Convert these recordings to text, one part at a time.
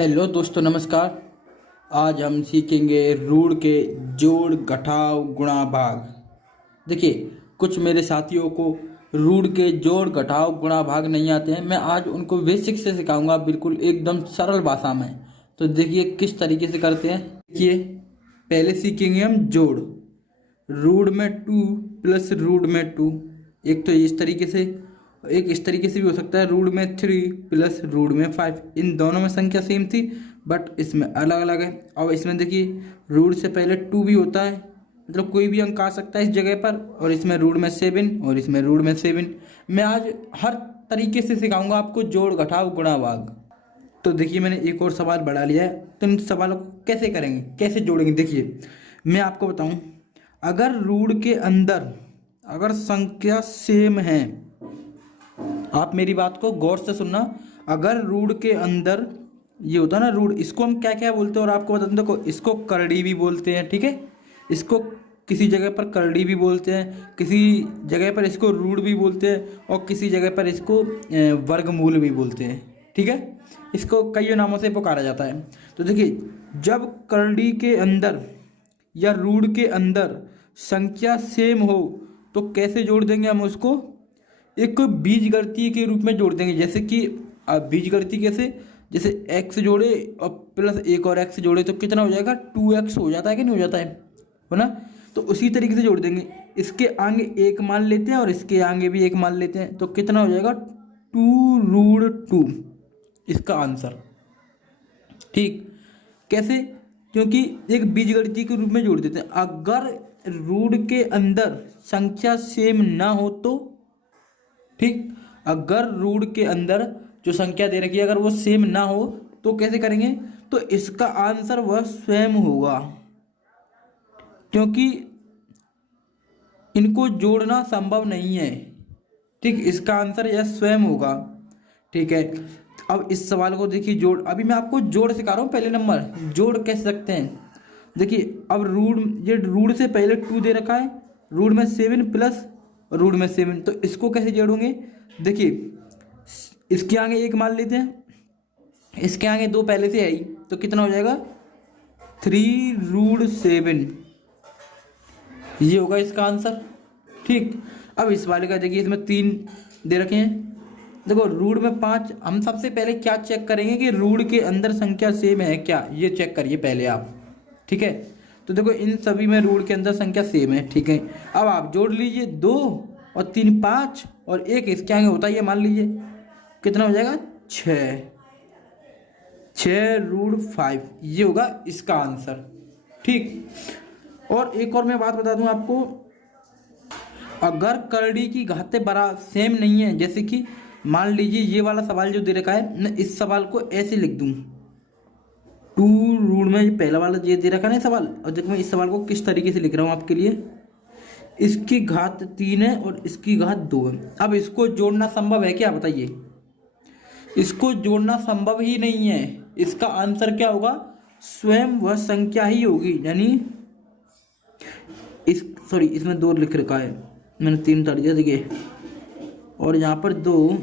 Hello दोस्तों, नमस्कार। आज हम सीखेंगे रूढ़ के जोड़ घटाव गुणा भाग। देखिए, कुछ मेरे साथियों को रूढ़ के जोड़ घटाव गुणा भाग नहीं आते हैं। मैं आज उनको बेसिक से सिखाऊंगा, बिल्कुल एकदम सरल भाषा में। तो देखिए किस तरीके से करते हैं। देखिए, पहले सीखेंगे हम जोड़। रूट में 2 प्लस रूट में 2। एक तो इस तरीके से, एक इस तरीके से भी हो सकता है। रूट में 3 प्लस रूट में 5। इन दोनों में संख्या सेम थी बट इसमें अलग अलग है। अब इसमें देखिए, रूट से पहले 2 भी होता है, मतलब कोई भी अंक आ सकता है इस जगह पर। और इसमें रूट में 7 और इसमें रूट में 7। मैं आज हर तरीके से सिखाऊंगा आपको जोड़ घटाव गुणा भाग। तो देखिए, मैंने एक और सवाल बढ़ा लिया है। तो इन सवालों को कैसे करेंगे, कैसे जोड़ेंगे, देखिए मैं आपको बताऊं। अगर रूट के अंदर अगर संख्या सेम है, आप मेरी बात को गौर से सुनना। अगर रूट के अंदर ये होता है ना, रूट, इसको हम क्या क्या बोलते हैं और आपको बता दूं। देखो, इसको करड़ी भी बोलते हैं, ठीक है। इसको किसी जगह पर करड़ी भी बोलते हैं, किसी जगह पर इसको रूट भी बोलते हैं, और किसी जगह पर इसको वर्गमूल भी बोलते हैं, ठीक है। इसको कई नामों से पुकारा जाता है। तो देखिए, जब करड़ी के अंदर या रूट के अंदर संख्या सेम हो तो कैसे जोड़ देंगे हम उसको? एक बीजगणितीय के रूप में जोड़ देंगे। जैसे कि बीजगणितीय कैसे? जैसे x जोड़े और प्लस एक और x जोड़े तो कितना हो जाएगा? 2x हो जाता है कि नहीं हो जाता है ना। तो उसी तरीके से जोड़ देंगे। इसके आगे एक मान लेते हैं और इसके आगे भी एक मान लेते हैं, तो कितना हो जाएगा? 2√2 इसका आंसर। ठीक, कैसे? क्योंकि एक बीजगणितीय के रूप में जोड़ देते हैं। अगर रूट के अंदर संख्या सेम ना हो तो, ठीक, अगर रूट के अंदर जो संख्या दे रखी है अगर वो सेम ना हो तो कैसे करेंगे? तो इसका आंसर वह स्वयं होगा, क्योंकि इनको जोड़ना संभव नहीं है। ठीक, इसका आंसर यह स्वयं होगा। ठीक है, अब इस सवाल को देखिए, जोड़। अभी मैं आपको जोड़ सिखा रहा हूँ। पहले नंबर जोड़ कैसे सकते हैं, देखिए। अब ये रूट से पहले 2 दे रखा है, रूट में 7 प्लस रूट में 7, तो इसको कैसे जोड़ोगे? देखिए, इसके आगे एक मान लेते हैं, इसके आगे 2 पहले से है ही, तो कितना हो जाएगा? 3√7। ये होगा इसका आंसर। ठीक, अब इस वाले का देखिए, इसमें 3 दे रखे हैं। देखो, रूट में 5। हम सबसे पहले क्या चेक करेंगे कि रूट के अंदर संख्या सेम है क्या, ये चेक करिए पहले आप, ठीक है। तो देखो, इन सभी में रूट के अंदर संख्या सेम है, ठीक है। अब आप जोड़ लीजिए, 2 और 3 5 और 1 इसके आगे होता है, ये मान लीजिए कितना हो जाएगा? 6√5। ये होगा इसका आंसर। ठीक, और एक और मैं बात बता दूं आपको। अगर करड़ी की घातें बरा सेम नहीं है, जैसे कि मान लीजिए ये वाला सवाल जो दे रखा है, मैं इस सवाल को ऐसे लिख दूं। 2 रूट में पहला वाला ये दे रखा है ना सवाल, और देखो मैं इस सवाल को किस तरीके से लिख रहा हूँ आपके लिए। इसकी घात 3 है और इसकी घात 2 है। अब इसको जोड़ना संभव है क्या, बताइए? इसको जोड़ना संभव ही नहीं है। इसका आंसर क्या होगा? स्वयं वह संख्या ही होगी, यानी इसमें 2 लिख रखा है, मैंने 3 डाल दिया, देखिए, और यहाँ पर 2।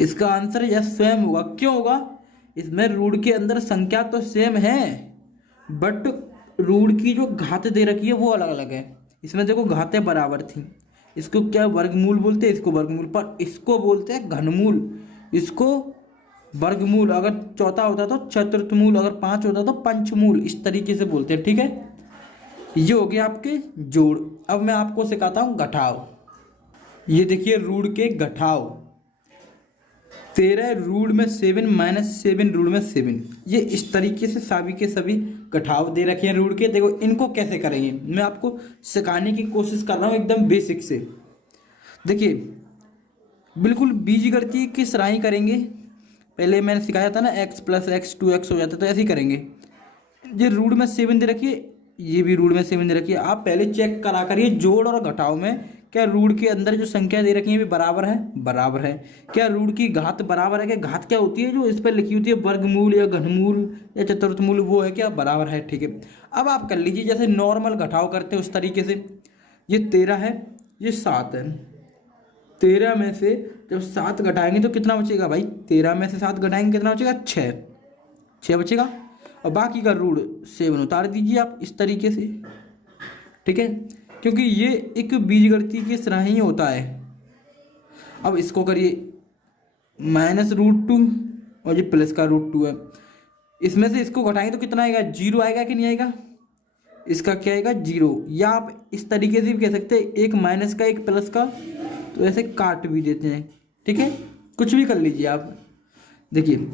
इसका आंसर यह स्वयं होगा। क्यों होगा? इसमें रूट के अंदर संख्या तो सेम है बट रूट की जो घात दे रखी है वो अलग अलग है। इसमें देखो, घातें बराबर थी। इसको क्या वर्गमूल बोलते हैं? इसको वर्गमूल, पर इसको बोलते हैं घनमूल, इसको वर्गमूल। अगर चौथा होता तो चतुर्थमूल, अगर 5 होता तो पंचमूल, इस तरीके से बोलते हैं, ठीक है। ये हो गया आपके जोड़। अब मैं आपको सिखाता हूँ घटाव। ये देखिए, रूट के घटाव। 13 रूट में 7 माइनस 7 रूट में 7। ये इस तरीके से सभी के सभी घटाव दे रखे हैं रूट के। देखो, इनको कैसे करेंगे मैं आपको सिखाने की कोशिश कर रहा हूँ, एकदम बेसिक से। देखिए, बिल्कुल बीजगणितीय की सराही करेंगे। पहले मैंने सिखाया था ना, x प्लस x 2x हो जाता है, तो ऐसे ही करेंगे। ये रूट में 7 दे रखिए, ये भी रूट में 7 दे रखिए। आप पहले चेक करा करिए जोड़ और घटाव में, क्या रूट के अंदर जो संख्या दे रखी है भी बराबर है? बराबर है। क्या रूट की घात बराबर है? क्या घात क्या होती है जो इस पर लिखी होती है, वर्गमूल या घनमूल या चतुर्थमूल, वो है क्या? बराबर है, ठीक है। अब आप कर लीजिए जैसे नॉर्मल घटाव करते हैं उस तरीके से। ये 13 है, ये 7 है, 13 में से जब 7 घटाएंगे तो कितना बचेगा भाई? 13 में से 7 घटाएंगे कितना बचेगा? 6। 6 बचेगा। और बाकी का रूट 7 उतार दीजिए आप इस तरीके से, ठीक है, क्योंकि ये एक बीजगणितीय की तरह ही होता है। अब इसको करिए -√2 और ये प्लस का √2 है। इसमें से इसको घटाएंगे तो कितना आएगा? 0 आएगा कि नहीं आएगा? इसका क्या आएगा? 0। या आप इस तरीके से भी कह सकते हैं, एक माइनस का एक प्लस का, तो ऐसे काट भी देते हैं, ठीक है, कुछ भी कर लीजिए आप। देखिए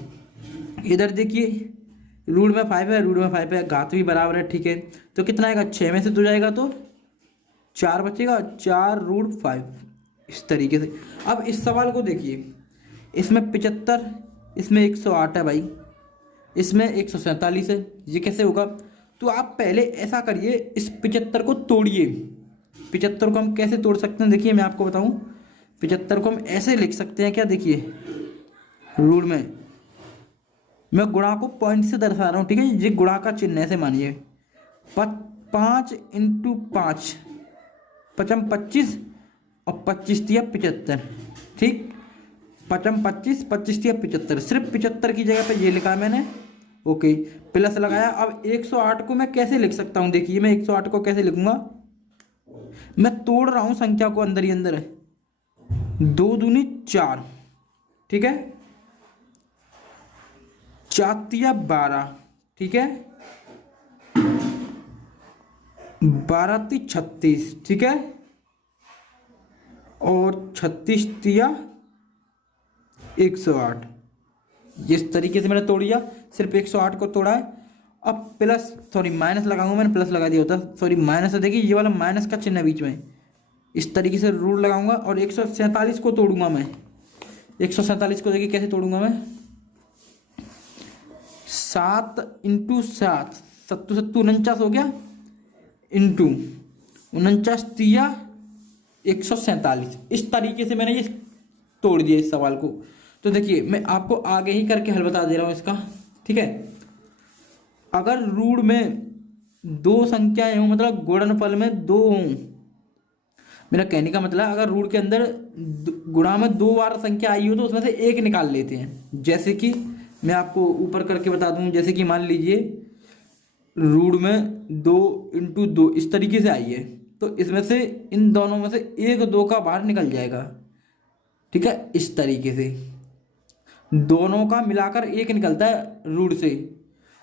इधर देखिए, रूट में 5 है, रूट में 5 है, घात भी बराबर है, ठीक है, तो कितना आएगा? 6 में से 2 जाएगा तो 4 बचेगा, 4√5 इस तरीके से। अब इस सवाल को देखिए, इसमें 75, इसमें 108 है भाई, इसमें 147 है, ये कैसे होगा? तो आप पहले ऐसा करिए, इस 75 को तोड़िए। 75 को हम कैसे तोड़ सकते हैं? देखिए मैं आपको बताऊं, 75 को हम ऐसे लिख सकते हैं क्या? देखिए रूट में मैं गुणा को पॉइंट से दर्शा रहा हूँ, ठीक है, ये गुणा का चिन्ह ऐसे मानिए, 5 × 5 पचम 25 और 25 तिया 75, ठीक, पचम 25, 25 तिया 75, सिर्फ 75 की जगह पे ये लिखा है मैंने, ओके, प्लस लगाया। अब 108 को मैं कैसे लिख सकता हूँ? देखिए मैं 108 को कैसे लिखूंगा, मैं तोड़ रहा हूँ संख्या को अंदर ही अंदर, 2 दूनी 4, ठीक है, 4 तिया 12, ठीक है, 12 × 36, ठीक है, और 36 तिया 108। इस तरीके से मैंने तोड़ दिया, सिर्फ 108 को तोड़ा है। अब प्लस, सॉरी माइनस लगाऊंगा, मैंने प्लस लगा दिया होता, सॉरी माइनस है, देखिए ये वाला माइनस का चिन्ह है बीच में, इस तरीके से रूट लगाऊंगा और 147 को तोड़ूंगा मैं। 147 को देखिए कैसे तोड़ूंगा मैं, 7 × 7, 7 7 49 हो गया, इंटू 49 तिया 147, इस तरीके से मैंने ये तोड़ दिया इस सवाल को। तो देखिए मैं आपको आगे ही करके हल बता दे रहा हूँ इसका, ठीक है। अगर रूट में 2 संख्याएं हों, मतलब गुणनफल में 2 हों, मेरा कहने का मतलब अगर रूट के अंदर गुणा में 2 बार संख्या आई हो तो उसमें से एक निकाल लेते हैं। जैसे कि मैं आपको ऊपर करके बता दूं, जैसे कि मान लीजिए रूट में 2 × 2 इस तरीके से आई है, तो इसमें से इन दोनों में से एक 2 का बाहर निकल जाएगा, ठीक है, इस तरीके से दोनों का मिलाकर एक निकलता है रूट से।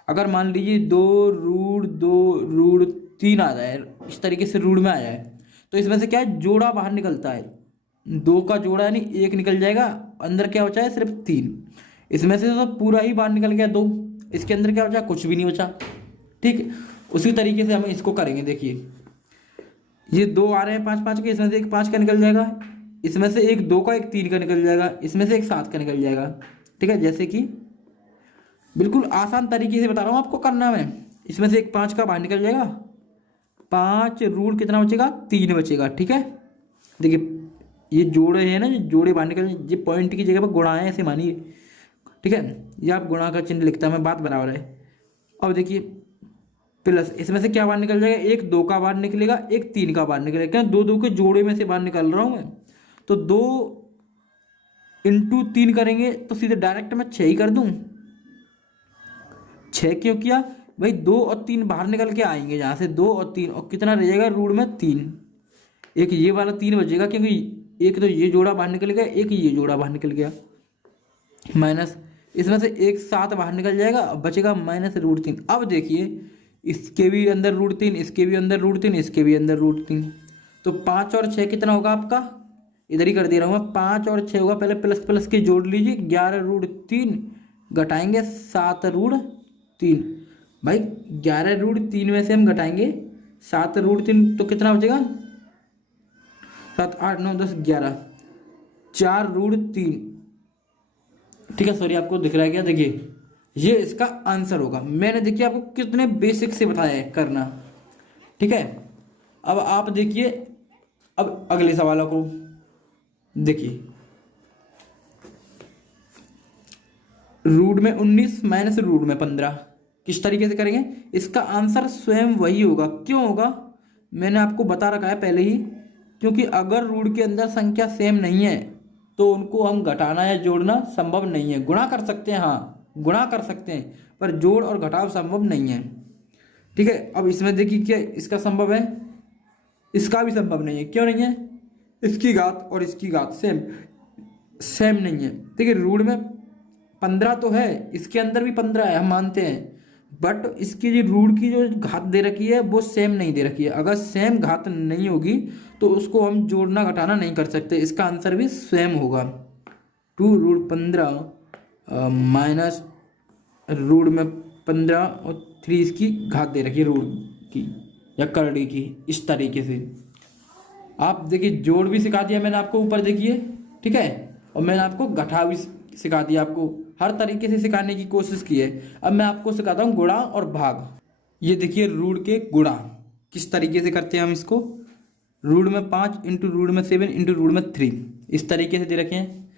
अगर मान लीजिए 2√2√3 आ जाए, इस तरीके से रूट में आ जाए, तो इसमें से क्या है, जोड़ा बाहर निकलता है, 2 का जोड़ा यानी 1 निकल जाएगा, अंदर क्या बचा है, सिर्फ 3। इसमें से तो पूरा ही बाहर निकल गया 2, इसके अंदर क्या बचा, कुछ भी नहीं बचा, ठीक। उसी तरीके से हम इसको करेंगे। देखिए ये 2 आ रहे हैं 5 5 के, इसमें से एक 5 का निकल जाएगा, इसमें से एक 2 का, एक 3 का निकल जाएगा, इसमें से एक 7 का निकल जाएगा, ठीक है। जैसे कि बिल्कुल आसान तरीके से बता रहा हूँ आपको करना है। इसमें से एक 5 का बाहर निकल जाएगा, 5 रूट कितना बचेगा, 3 बचेगा, ठीक है। देखिए ये जोड़े हैं ना, जोड़े बाहर निकल, ये पॉइंट की जगह पर गुणा है ऐसे मानिए, ठीक है, ये आप गुणा का चिन्ह लिखता है, बात बराबर है। अब देखिए प्लस, इसमें से क्या बाहर निकल जाएगा, एक 2 का बाहर निकलेगा, एक 3 का बाहर निकलेगा, क्या 2 2 के जोड़े में से बाहर निकाल रहा हूँ मैं, तो 2 × 3 करेंगे तो सीधे डायरेक्ट मैं 6 ही कर दूँ। 6 क्यों किया भाई, 2 और 3 बाहर निकल के आएंगे, यहाँ से 2 और 3, और कितना रह जाएगा रूट में 3, एक ये वाला 3 बचेगा, क्योंकि एक तो ये जोड़ा बाहर निकल गया, एक ये जोड़ा बाहर निकल गया, माइनस, इसमें से एक 7 बाहर निकल जाएगा, बचेगा -√3। अब देखिए इसके भी अंदर √3, इसके भी अंदर √3, इसके भी अंदर √3, तो 5 और 6 कितना होगा आपका, इधर ही कर दे रहा हूँ मैं, 5 और 6 होगा, पहले प्लस प्लस के जोड़ लीजिए, 11√3 घटाएंगे 7√3, भाई 11√3 में से हम घटाएंगे 7√3 तो कितना बचेगा, 7 8 9 10 11, 4√3, ठीक है। सॉरी आपको दिख रहा है क्या, देखिए ये इसका आंसर होगा। मैंने देखिए आपको कितने बेसिक से बताया है करना, ठीक है। अब आप देखिए, अब अगले सवालों को देखिए, रूट में 19 माइनस रूट में 15 किस तरीके से करेंगे, इसका आंसर स्वयं वही होगा। क्यों होगा, मैंने आपको बता रखा है पहले ही, क्योंकि अगर रूट के अंदर संख्या सेम नहीं है तो उनको हम घटाना या जोड़ना संभव नहीं है। गुणा कर सकते हैं, हाँ गुणा कर सकते हैं, पर जोड़ और घटाव संभव नहीं है। ठीक है, अब इसमें देखिए क्या इसका संभव है, इसका भी संभव नहीं है। क्यों नहीं है? इसकी घात और इसकी घात सेम नहीं है। देखिए रूट में 15 तो है, इसके अंदर भी 15 है, हम मानते हैं, बट इसकी जो रूट की जो घात दे रखी है वो सेम नहीं दे रखी है। अगर सेम घात नहीं होगी तो उसको हम जोड़ना घटाना नहीं कर सकते। इसका आंसर भी सेम होगा। 2√15 माइनस रूट में 15 और 3 इसकी घात दे रखी है रूट की या करड़ी की। इस तरीके से आप देखिए जोड़ भी सिखा दिया मैंने आपको ऊपर देखिए, ठीक है, और मैंने आपको घटाव भी सिखा दिया। आपको हर तरीके से सिखाने की कोशिश की है। अब मैं आपको सिखाता हूँ गुणा और भाग। ये देखिए रूट के गुणा किस तरीके से करते हैं हम इसको। रूट में 5 इंटू रूट में 7 इंटू रूट में 3 इस तरीके से दे रखे हैं।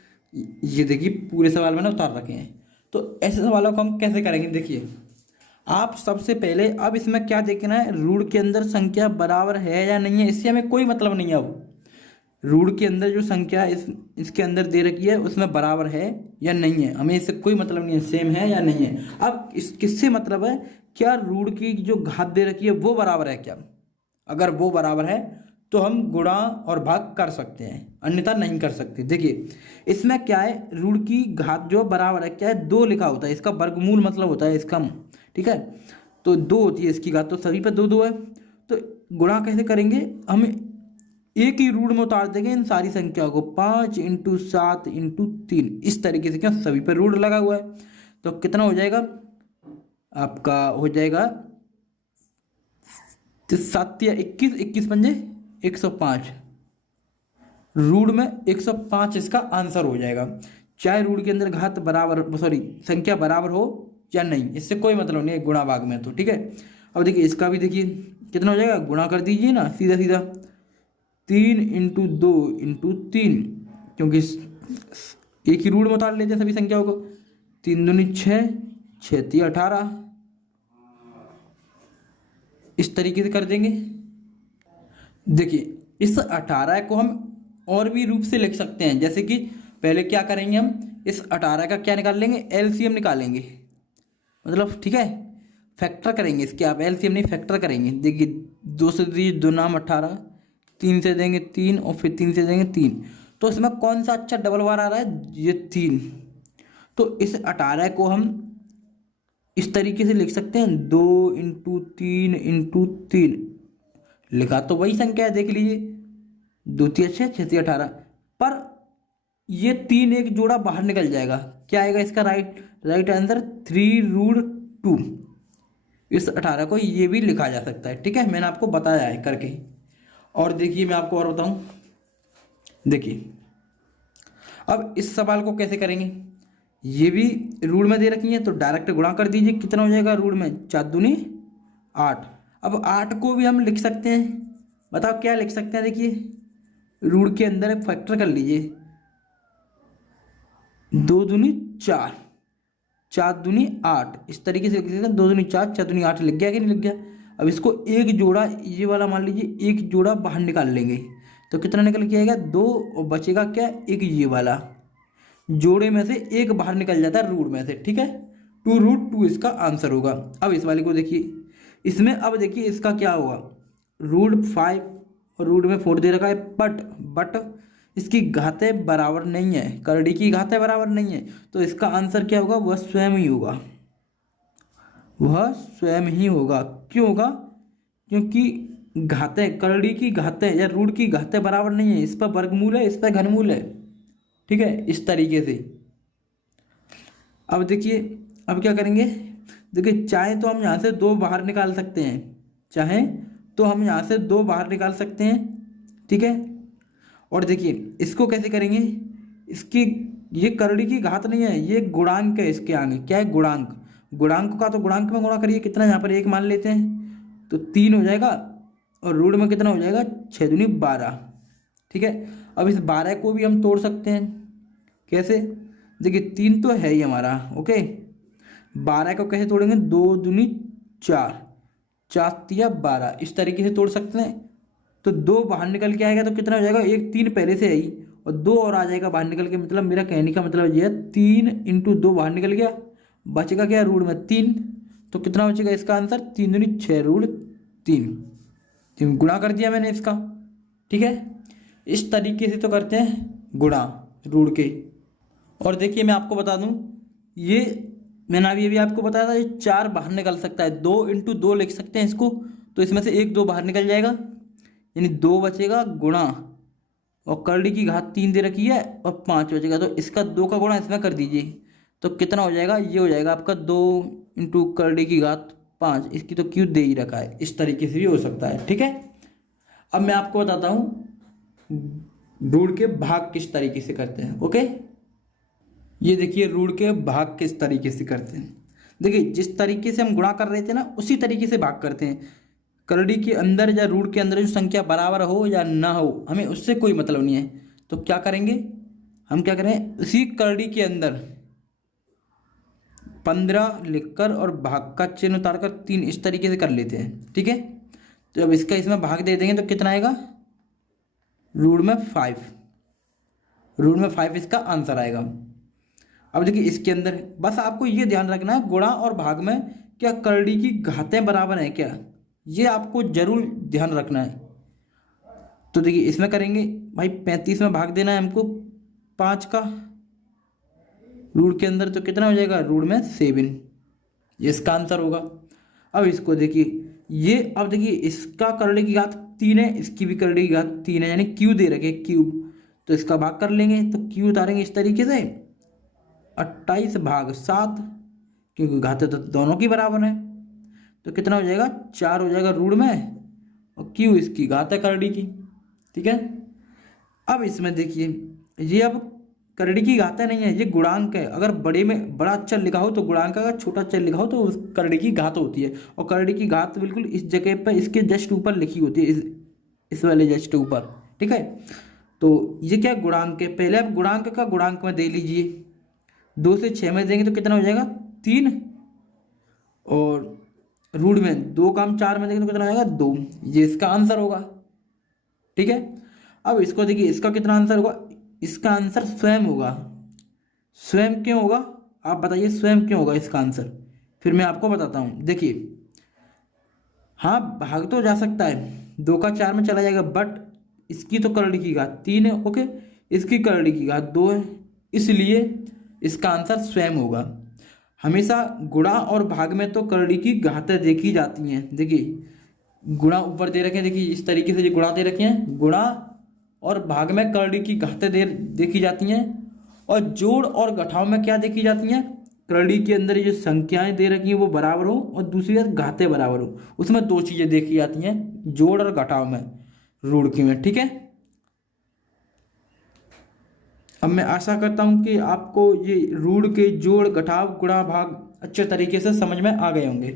ये देखिए पूरे सवाल मैंने उतार रखे हैं। तो ऐसे सवालों को हम कैसे करेंगे, देखिए आप सबसे पहले अब इसमें क्या देखना है, रूट के अंदर संख्या बराबर है या नहीं है, इससे हमें कोई मतलब नहीं है। अब रूट के अंदर जो संख्या इसके अंदर दे रखी है उसमें बराबर है या नहीं है, हमें इससे कोई मतलब नहीं है, सेम है या नहीं है। अब इस किससे मतलब है, क्या रूट की जो घात दे रखी है वो बराबर है क्या। अगर वो बराबर है तो हम गुणा और भाग कर सकते हैं, अन्यथा नहीं कर सकते। देखिए इसमें क्या है, रूट की घात जो बराबर है क्या है, 2 लिखा होता है, इसका वर्गमूल मतलब होता है इसका, ठीक है। तो 2 होती है इसकी घात, तो सभी पर 2 2 है। तो गुणा कैसे करेंगे, हम एक ही रूट में उतार देंगे इन सारी संख्या को, 5 इंटू 7 इंटू 3 इस तरीके से, क्या सभी पर रूट लगा हुआ है। तो कितना हो जाएगा आपका, हो जाएगा 7 या 21, 21 पंजे 105, रूट में 105 इसका आंसर हो जाएगा। चाहे रूट के अंदर घात बराबर, सॉरी संख्या बराबर हो या नहीं, इससे कोई मतलब नहीं है गुणा भाग में। तो ठीक है, अब देखिए इसका भी देखिए कितना हो जाएगा, गुणा कर दीजिए ना सीधा सीधा, 3 इंटू 2 इंटू 3, क्योंकि एक ही रूट में उतार लेते हैं सभी संख्याओं को। 3 दूनी 6, 6 3 18 इस तरीके से कर देंगे। देखिए इस 18 को हम और भी रूप से लिख सकते हैं, जैसे कि पहले क्या करेंगे, हम इस 18 का क्या निकाल लेंगे, एलसीएम निकालेंगे, मतलब ठीक है फैक्टर करेंगे इसके, आप एलसीएम नहीं फैक्टर करेंगे। देखिए 2 से दीजिए 2 नाम 18, 3 से देंगे 3 और फिर 3 से देंगे 3। तो इसमें कौन सा अच्छा डबल बार आ रहा है, ये 3। तो इस 18 को हम इस तरीके से लिख सकते हैं, 2 इंटू 3 इंटू 3, लिखा तो वही संख्या है, देख लीजिए 2 3 6 6 3 18, पर ये 3 एक जोड़ा बाहर निकल जाएगा। क्या आएगा इसका राइट आंसर, 3√2। इस 18 को ये भी लिखा जा सकता है, ठीक है, मैंने आपको बताया है करके। और देखिए मैं आपको और बताऊं, देखिए अब इस सवाल को कैसे करेंगे, ये भी रूट में दे रखी है तो डायरेक्ट गुणा कर दीजिए, कितना हो जाएगा, रूट में 4 दूनी 8। अब 8 को भी हम लिख सकते हैं, बताओ क्या लिख सकते हैं, देखिए रूट के अंदर फैक्टर कर लीजिए, 2 दूनी 4, 4 दूनी 8 इस तरीके से लिख सकते हैं। 2 दूनी 4, 4 दूनी 8 लिख गया कि नहीं लिख गया। अब इसको एक जोड़ा ये वाला मान लीजिए, एक जोड़ा बाहर निकाल लेंगे तो कितना निकल के आएगा, 2, और बचेगा क्या, एक ये वाला, जोड़े में से एक बाहर निकल जाता है रूट में से, ठीक है। 2√2 इसका आंसर होगा। अब इस वाले को देखिए, इसमें अब देखिए इसका क्या होगा, √5 और रूट में 4 दे रखा है, बट इसकी घातें बराबर नहीं है, करड़ी की घातें बराबर नहीं है, तो इसका आंसर क्या होगा, वह स्वयं ही होगा, वह स्वयं ही होगा। क्यों होगा, क्योंकि घातें, करड़ी की घातें या रूट की घातें बराबर नहीं है, इस पर वर्गमूल है, इस पर घनमूल है, ठीक है, इस तरीके से। अब देखिए अब क्या करेंगे, देखिए चाहे तो हम यहाँ से 2 बाहर निकाल सकते हैं, चाहे तो हम यहाँ से 2 बाहर निकाल सकते हैं, ठीक है। और देखिए इसको कैसे करेंगे, इसकी ये करड़ी की घात नहीं है, ये गुणांक है, इसके आगे क्या है, गुणांक। गुणांक का तो गुणांक में गुणा करिए, कितना यहाँ पर 1 मान लेते हैं तो 3 हो जाएगा, और रूट में कितना हो जाएगा, 6 दूनी 12, ठीक है। अब इस 12 को भी हम तोड़ सकते हैं, कैसे, देखिए 3 तो है ही हमारा, ओके। 12 को कैसे तोड़ेंगे, 2 दूनी 4, 4 तिया 12 इस तरीके से तोड़ सकते हैं। तो 2 बाहर निकल के आएगा तो कितना हो जाएगा, 1 3 पहले से है ही और 2 और आ जाएगा बाहर निकल के, मतलब मेरा कहने का मतलब ये है 3 × 2 बाहर निकल गया, बचेगा क्या रूट में 3। तो कितना बचेगा इसका आंसर, 3 दूनी 6 रूट 3 गुणा कर दिया मैंने इसका। ठीक है, इस तरीके से तो करते हैं गुणा रूट के। और देखिए मैं आपको बता दूं, ये मैंने अभी आपको बताया था, ये 4 बाहर निकल सकता है, 2 × 2 लिख सकते हैं इसको। तो इसमें से 1 2 बाहर निकल जाएगा, यानी 2 बचेगा गुणा और करड़ी की घात 3 दे रखी है और 5 बचेगा, तो इसका 2 का गुणा इसमें कर दीजिए तो कितना हो जाएगा, ये हो जाएगा आपका 2 × करड़ी की घात 5, इसकी तो क्यों दे ही रखा है। इस तरीके से भी हो सकता है। ठीक है, अब मैं आपको बताता हूँ रूट के भाग किस तरीके से करते हैं। ओके, ये देखिए रूट के भाग किस तरीके से करते हैं। देखिए जिस तरीके से हम गुणा कर रहे थे ना, उसी तरीके से भाग करते हैं। करड़ी के अंदर या रूट के अंदर जो संख्या बराबर हो या ना हो, हमें उससे कोई मतलब नहीं है। तो क्या करेंगे हम, क्या करें, उसी करड़ी के अंदर 15 लिखकर और भाग का चिन्ह उतारकर 3 इस तरीके से कर लेते हैं। ठीक है, तो अब इसका इसमें भाग दे देंगे तो कितना आएगा, रूट में 5, रूट में 5 इसका आंसर आएगा। अब देखिए इसके अंदर बस आपको ये ध्यान रखना है, गुणा और भाग में क्या करड़ी की घातें बराबर हैं क्या, ये आपको जरूर ध्यान रखना है। तो देखिए इसमें करेंगे भाई 35 में भाग देना है हमको 5 का रूट के अंदर, तो कितना हो जाएगा, रूट में 7, ये इसका आंसर होगा। अब इसको देखिए ये, अब देखिए इसका करड़ी की घात 3 है, इसकी भी करड़ी की घात 3 है, यानी क्यू दे रखे क्यूब, तो इसका भाग कर लेंगे। तो क्यू उतारेंगे इस तरीके से 28 भाग 7, क्योंकि घातें तो दोनों की बराबर है, तो कितना हो जाएगा, 4 हो जाएगा रूट में, और क्यू इसकी घात है करड़ी की। ठीक है, अब इसमें देखिए ये अब करड़ी की घातें नहीं है, ये गुणांक है। अगर बड़े में बड़ा अक्षर लिखा हो तो गुणांक, अगर छोटा अक्षर लिखा हो तो उस करड़ी की घात होती है। और करड़ी की घात बिल्कुल इस जगह पर इसके जस्ट ऊपर लिखी होती है, इस वाले जस्ट ऊपर। ठीक है, तो ये क्या गुणांक है, पहले आप गुणांक का गुणांक में दे लीजिए, 2 से 6 में देंगे तो कितना हो जाएगा 3, और रूट में 2 का हम 4 में देंगे तो कितना हो जाएगा 2, ये इसका आंसर होगा। ठीक है, अब इसको देखिए इसका कितना आंसर होगा, इसका आंसर स्वयं होगा। स्वयं क्यों होगा आप बताइए, स्वयं क्यों होगा इसका आंसर, फिर मैं आपको बताता हूँ। देखिए हाँ भाग तो जा सकता है, 2 का 4 में चला जाएगा, बट इसकी तो करड़ी की घात 3 है, ओके, इसकी करड़ी की घात 2 है, इसलिए इसका आंसर स्वयं होगा। हमेशा गुणा और भाग में तो करड़ी की घातें देखी जाती हैं। देखिए गुणा ऊपर दे रखे हैं, देखिए इस तरीके से जो गुणा दे रखे हैं, गुणा और भाग में करड़ी की घातें देखी जाती हैं, और जोड़ और घटाव में क्या देखी जाती हैं, करड़ी के अंदर जो संख्याएं दे रखी हैं वो बराबर हो, और दूसरी बात घातें बराबर हो, उसमें 2 चीज़ें देखी जाती हैं, जोड़ और घटाव में, रूढ़ की में। ठीक है, अब मैं आशा करता हूं कि आपको ये रूढ़ के जोड़ घटाव गुणा भाग अच्छे तरीके से समझ में आ गए होंगे।